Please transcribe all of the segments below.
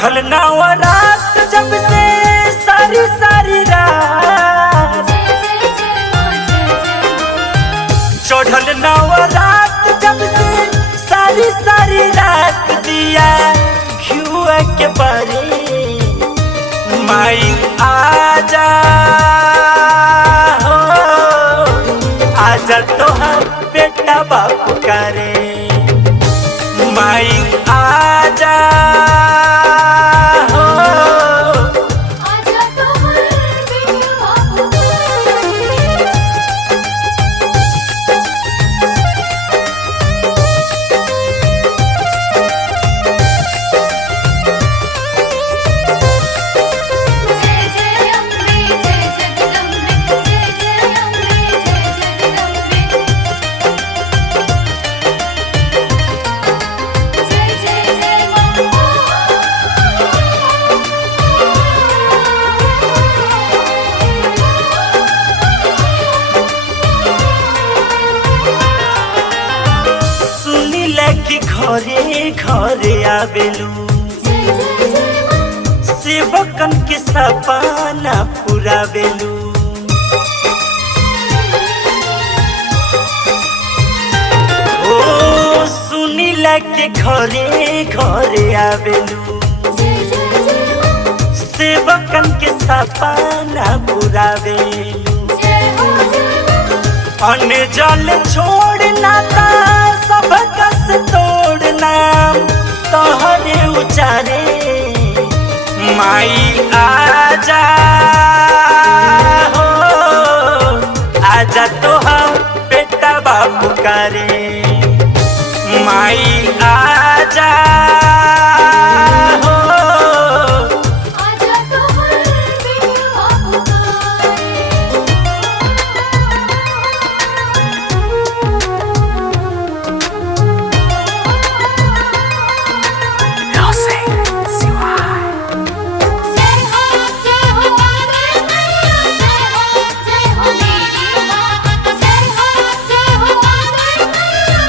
चढ़ल नवरात जब से सारी सारी रात, चढ़ल नवरात जब से सारी सारी रात दिया घिउआ के बारे माई आजा हो, आजा तोहार बेटा बापू करे माई आजा हो, आजा तोहार बेटा बापू जय जय अम्बे जय जगदम्बे जय जय अम्बे जय जगदम्बे जय जय जय सुनिला कि घरे घरे आवेलू सेवकन के सपना पुरावेलू। ओ सुनिला कि घरे घरे आवेलू सेवकन के सपना पुरावेलू। अन्न जल छोड़ना ता सब कस तोड़ना तोहरे उचारे माई आजा हो, आजा तोहार बेटा बापू करे माई आजा हो, आजा तोहार बेटा बापू जय हो आगे मैया जय हो मेरी मां जय हो आगे मैया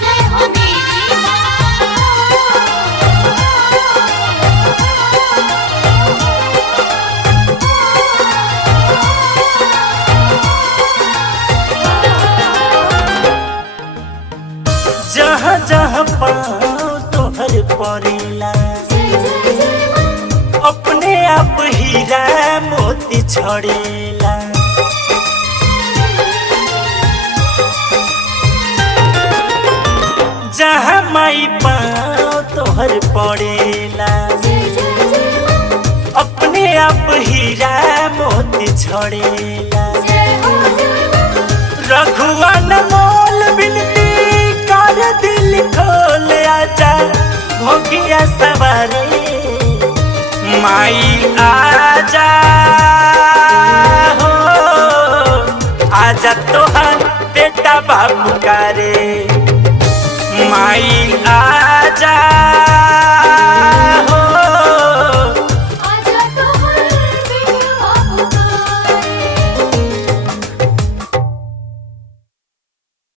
जय हो मेरी जहाँ जहाँ पाँव तोहर पड़ेला अपने आप हीरा मोती छड़ेला। जहाँ माई पाँव तोहर पड़ेला अपने आप हीरा मोती छड़ेला। रघुवन मोल बिनती कर दिल खोल आजा भोगिया सवारे माई आजा हो, आजा तोहार बेटा बापू करे माई